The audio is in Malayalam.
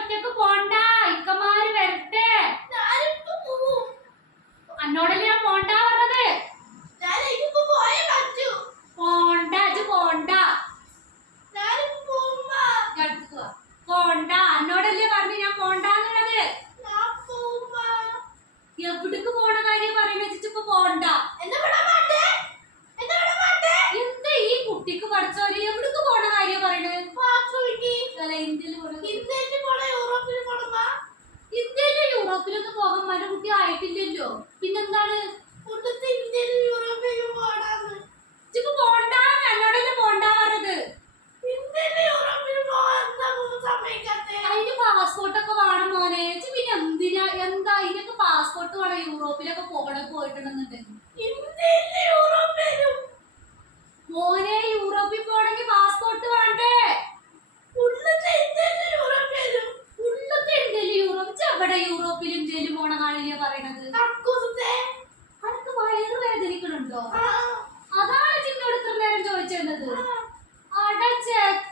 ഒറ്റക്ക് പോണ്ട, ഇക്കമാര് വരട്ടെ. അന്നോടല്ലേ ഞാൻ പോണ്ട പറഞ്ഞത്. പോണ്ട പോണ്ട പോണ്ട, അന്നോടല്ലേ പറഞ്ഞു ഞാൻ പോണ്ടെന്നുള്ളത്. എവിടേക്ക് പോണ കാര്യം പറയുന്നത് ഇപ്പൊ പോണ്ട. എന്താ ഈ കുട്ടിക്ക് പഠിച്ചോര് എവിടേക്ക് പോണ കാര്യം പറയണത്? ഇന്ത്യയിലെ യൂറോപ്പിലൊന്നും പോകാൻ മറ്റു കുട്ടി ആയിട്ടില്ലല്ലോ. പിന്നെന്താണ് ഇപ്പൊ പോണ്ട, എന്നോടല്ലേ പോണ്ട പറഞ്ഞത്. അതിന് പാസ്പോർട്ടൊക്കെ വേണം മോനെ. പിന്നെ എന്തിനാ എന്താ ഇതിനൊക്കെ പാസ്പോർട്ട് വേണം യൂറോപ്പിലൊക്കെ പോയിട്ടുണ്ടെന്നുണ്ടെങ്കിൽ. മോനെ യൂറോപ്പിൽ പോണെങ്കിൽ പാസ്പോർട്ട് വേണ്ടേ? ഉള്ളത്തെ ഇന്ത്യയിൽ യൂറോപ്പ് എവിടെ യൂറോപ്പിലും ഇന്ത്യയിലും പോണ കാണില്ല പറയണത്. അനക്ക് വയറുവേദനിക്കണുണ്ടോ? അതാണ് ചിന്നോട് ഇത്ര നേരം ചോദിച്ചത്. അടച്ചേക്ക